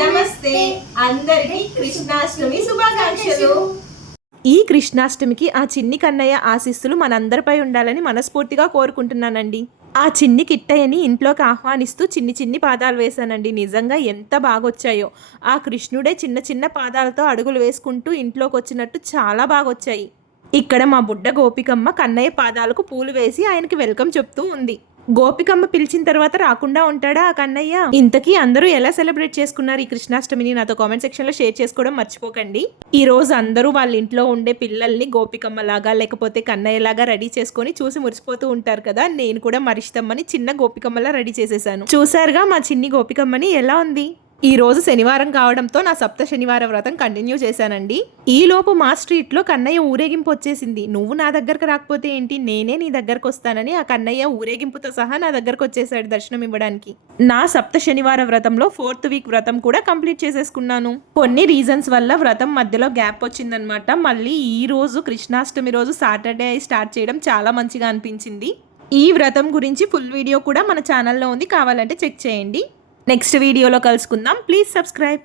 నమస్తే అందరికీ కృష్ణాష్టమి శుభాకాంక్షలు. ఈ కృష్ణాష్టమికి ఆ చిన్ని కన్నయ్య ఆశీస్సులు మనందరిపై ఉండాలని మనస్ఫూర్తిగా కోరుకుంటున్నానండి. ఆ చిన్ని కిట్టయ్యని ఇంట్లోకి ఆహ్వానిస్తూ చిన్ని చిన్ని పాదాలు వేశానండి. నిజంగా ఎంత బాగొచ్చాయో. ఆ కృష్ణుడే చిన్న చిన్న పాదాలతో అడుగులు వేసుకుంటూ ఇంట్లోకి వచ్చినట్టు చాలా బాగొచ్చాయి. ఇక్కడ మా బుడ్డ గోపికమ్మ కన్నయ్య పాదాలకు పూలు వేసి ఆయనకి వెల్కమ్ చెప్తూ ఉంది. గోపికమ్మ పిలిచిన తర్వాత రాకుండా ఉంటాడా ఆ కన్నయ్య? ఇంతకీ అందరూ ఎలా సెలబ్రేట్ చేసుకున్నారు ఈ కృష్ణాష్టమిని నాతో కామెంట్ సెక్షన్ లో షేర్ చేసుకోవడం మర్చిపోకండి. ఈ రోజు అందరూ వాళ్ళ ఇంట్లో ఉండే పిల్లల్ని గోపికమ్మ లాగా లేకపోతే కన్నయ్య లాగా రెడీ చేసుకొని చూసి మురిసిపోతూ ఉంటారు కదా. నేను కూడా మరిష్టమ్మని చిన్న గోపికమ్మలా రెడీ చేసేసాను. చూసారుగా మా చిన్ని గోపికమ్మని ఎలా ఉంది. ఈ రోజు శనివారం కావడంతో నా సప్త శనివార వ్రతం కంటిన్యూ చేశానండి. ఈ లోపు మా స్ట్రీట్లో కన్నయ్య ఊరేగింపు వచ్చేసింది. నువ్వు నా దగ్గరకు రాకపోతే ఏంటి, నేనే నీ దగ్గరకు వస్తానని ఆ కన్నయ్య ఊరేగింపుతో సహా నా దగ్గరకు వచ్చేసాడు దర్శనం ఇవ్వడానికి. నా సప్త శనివార వ్రతంలో 4th వీక్ వ్రతం కూడా కంప్లీట్ చేసేసుకున్నాను. కొన్ని రీజన్స్ వల్ల వ్రతం మధ్యలో గ్యాప్ వచ్చిందనమాట. మళ్ళీ ఈ రోజు కృష్ణాష్టమి రోజు సాటర్డే స్టార్ట్ చేయడం చాలా మంచిగా అనిపించింది. ఈ వ్రతం గురించి ఫుల్ వీడియో కూడా మన ఛానల్లో ఉంది, కావాలంటే చెక్ చేయండి. నెక్స్ట్ వీడియోలో కలుసుకుందాం. Please subscribe.